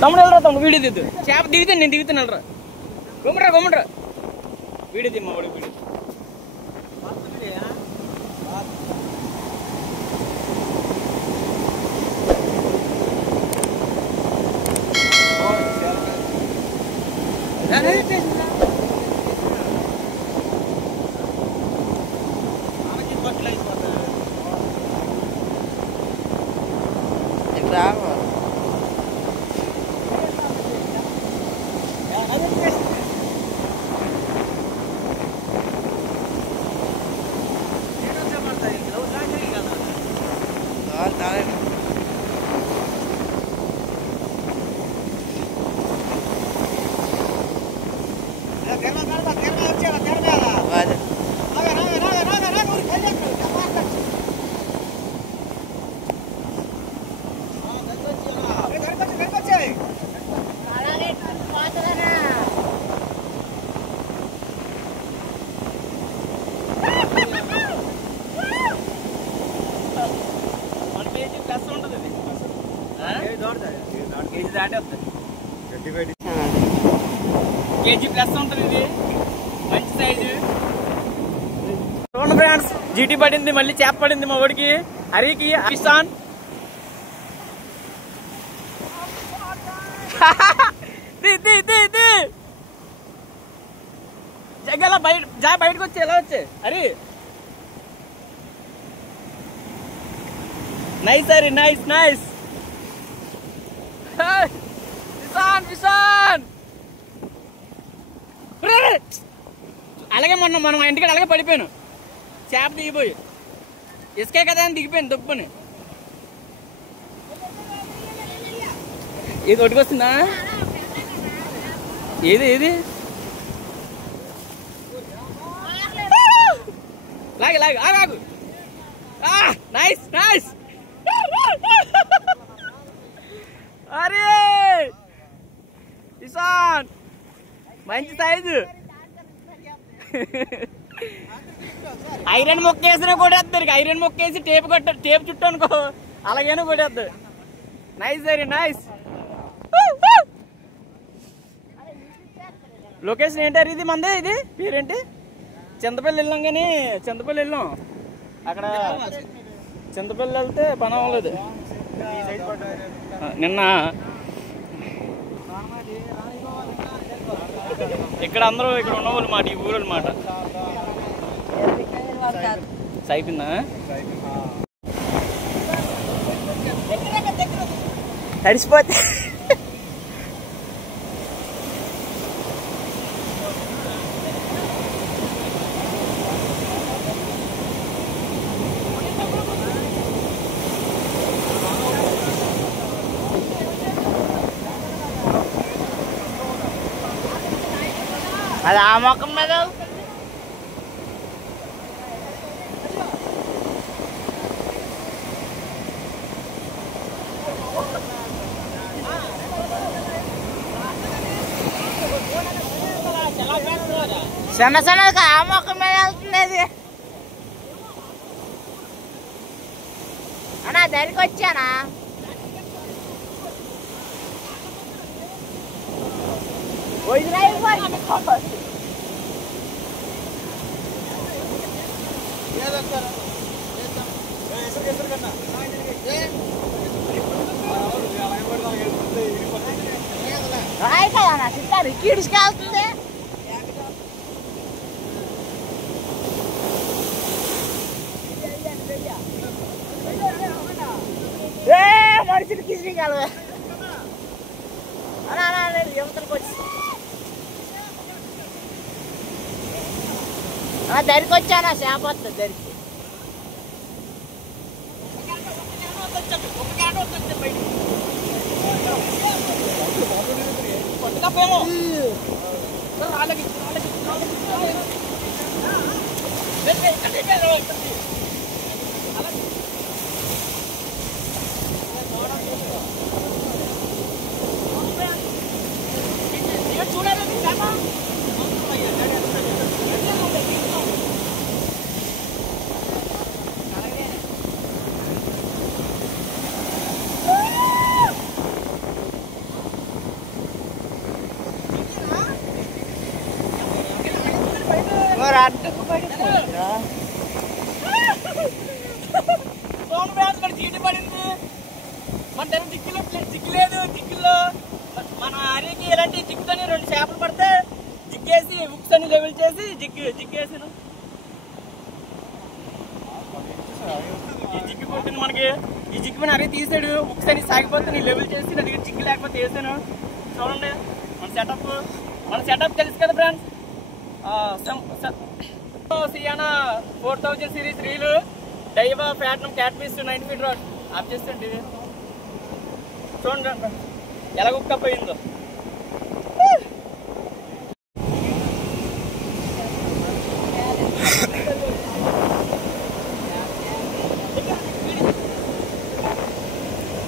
తమ్ముడు వెళ్ళరా తమ్ముడు వీడియో దిద్దు చేప దిగుతాను నేను దిగుతాను వెళ్ళరా గుమ్మరా వీడియో దిమ్మ వాడు వీడియో కేజీ ప్లస్ ఉంటుంది ఇది మంచి సైజు చూడండి ఫ్రెండ్స్ జీటీ పడింది మళ్ళీ చేప పడింది మా వాడికి హరికి అభిషాన్ జగల బయటకు వచ్చి ఎలా వచ్చే హరి నైస్ హరి నైస్ విశాన్ అలాగే మనం ఇంటికి అలాగే పడిపోయాను చేప దిగిపోయి ఇసుకే కదా అని దిగిపోయాను దుప్పని ఇది ఒట్టుకొస్తుందా ఏది లాగే ఆగు నైస్ అరే ఇసాన్ మంచి సైజు ఐరన్ మొక్కేసినా కొట్టేస్తారు ఐరన్ మొక్కేసి టేప్ చుట్టూ అనుకో అలాగైనా కొట్టేస్తారు నైస్ లొకేషన్ ఏంటారు ఇది మందే ఇది పేరేంటి చింతపల్లి వెళ్ళాం కానీ చింతపల్లి వెళ్ళాం అక్కడ చింతపల్లి వెళ్తే పని అవ్వలేదు నిన్న ఇక్కడ అందరూ ఇక్కడ ఉన్నవాళ్ళు మాట ఈ ఊరు మాట అయిపోయిందా తడిసిపోతే అది ఆ మొక్కం మీద సన్నగా ఆ మొక్కం మీద వెళ్తుంది అది అన్నా దానికి వచ్చానా కీడ్చుకెళ్తుంది మనుషులు కిసిరికాలి యువతలకు వచ్చి దరికి వచ్చానా చేప వస్తుంది దరికి చీటి పడింది మన దగ్గర జిగ్గులేదు. జిగ్గుల్లో మన హరికి ఇలాంటి జిగ్గుతోని 2 చేపలు పడితే జిగ్గేసి ఉక్స్ అని లెవెల్ చేసి జిగ్గేసాను. ఈ జిగ్గు కొట్టింది మనకి. ఈ జిగ్గు పని హరి తీసాడు. ఉక్స్ అని సాగిపోతే నేను లెవెల్ చేసి నా దగ్గర జిగ్గు లేకపోతే వేసాను. చూడండి మన సెటప్ తెలుసు కదా friends. Sienna 4000 series reel Daiwa platinum cat piece 9 feet rod off చేస్తుంటే చూడండి ఎలా కుక్కపోయిందో.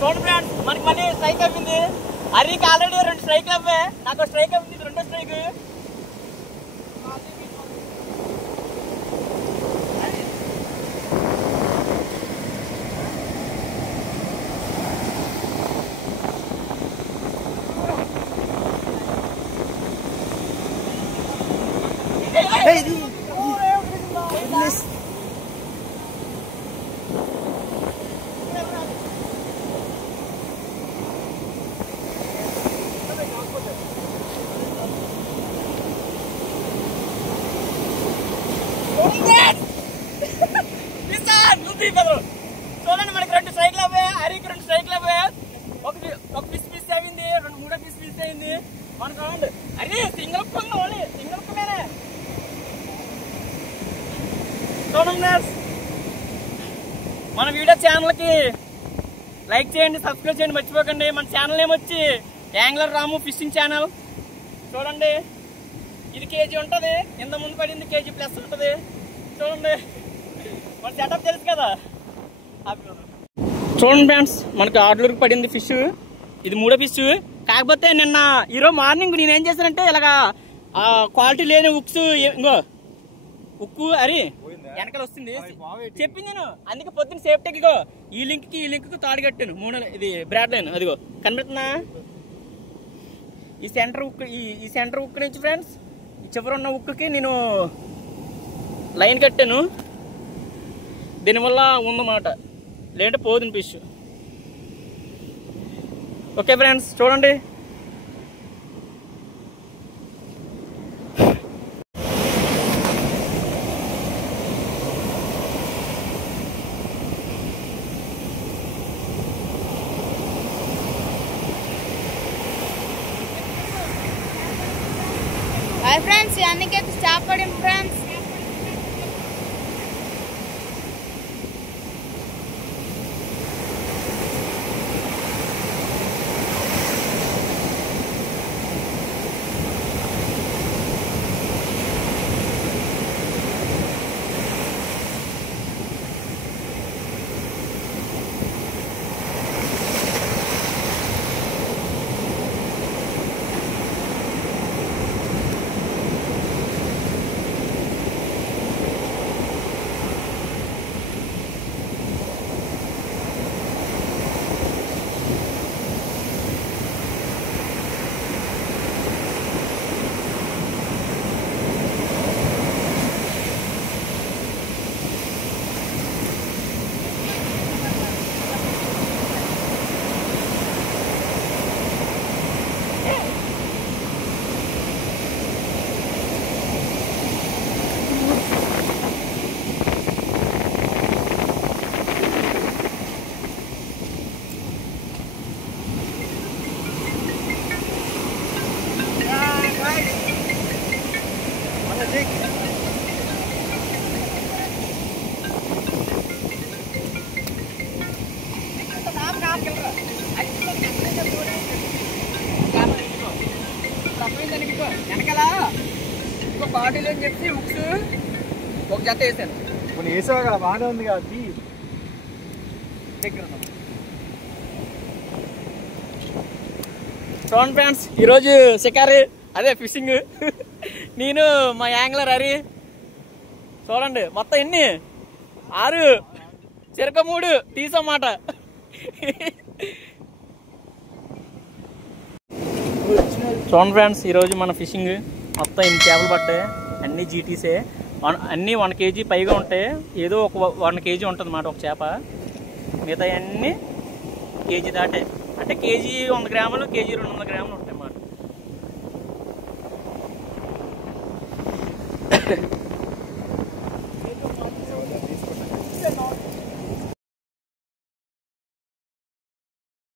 చూడండి ఫ్రెండ్స్ మనకి మళ్ళీ స్ట్రైక్ అయింది. హరికి ఆల్రెడీ 2 స్ట్రైక్ అవ్వే. నాకు స్ట్రైక్ అయింది, 2వ స్ట్రైక్. చూడండి మనకి 2 స్ట్రైక్లు అవ్వే. హరికి 2 స్ట్రైక్లు అవ్వే. ఒక పీస్ అయింది, 3 పీస్ అయింది. మనకు చూడండి అరే సింగిల్ కుమ్మేనే. చూడండి మన వీడియో ఛానల్కి లైక్ చేయండి, సబ్స్క్రైబ్ చేయండి మర్చిపోకండి. మన ఛానల్ నేమ్ వచ్చి యాంగ్లర్ రాము ఫిషింగ్ ఛానల్. చూడండి ఇది కేజీ ఉంటుంది. ఇంత ముందు పడింది కేజీ ప్లస్ ఉంటుంది. చూడండి మన సెటప్ తెలుసు కదా. చూడండి ఫ్రెండ్స్ మనకి ఆర్డర్కి పడింది ఫిష్. ఇది 3వ ఫిష్. కాకపోతే నిన్న ఈరోజు మార్నింగ్ నేనేం చేశానంటే ఇలాగా క్వాలిటీ లేని ఉక్స్ ఇంకో ఉక్కు అరి వెనకాల వస్తుంది చెప్పింది నేను. అందుకే పొద్దున్న సేఫ్టీకి ఈ లింక్ కు తాడు కట్టాను. 3 ఇది బ్రాడ్ లైన్ అదిగో కనిపెడుతున్నా. ఈ సెంటర్ ఉక్కు నుంచి ఫ్రెండ్స్ ఈ చివరి ఉన్న ఉక్కుకి నేను లైన్ కట్టాను. దీనివల్ల ఉందన్నమాట, లేదంటే పోదును ఫిష్. ఓకే ఫ్రెండ్స్ చూడండి हाय फ्रेंड्स यानी के स्टाफ पड़े फ्रेंड्स వెనకాల ఇంకో బాటిల్ అని చెప్పి ఉక్స్ ఒక జత వేసాను. కొన్ని వేసావు కదా బాగానే ఉంది కదా. చూడండి ఫ్రెండ్స్ ఈరోజు షికారు అదే ఫిషింగ్. నేను మా యాంగ్లర్ హరి. చూడండి మొత్తం ఎన్ని 6 చిరక 3 తీసన్నమాట. చూడండి ఫ్రెండ్స్ ఈరోజు మన ఫిషింగ్ మొత్తం 8 చేపలు పట్టాయి. అన్ని జీటీసే. అన్నీ 1 kg పైగా ఉంటాయి. ఏదో ఒక 1 kg ఉంటుంది అన్నమాట ఒక చేప. మిగతా అన్నీ కేజీ దాటే, అంటే కేజీ 100 గ్రాములు, కేజీ 200 గ్రాములు ఉంటాయి అన్నమాట.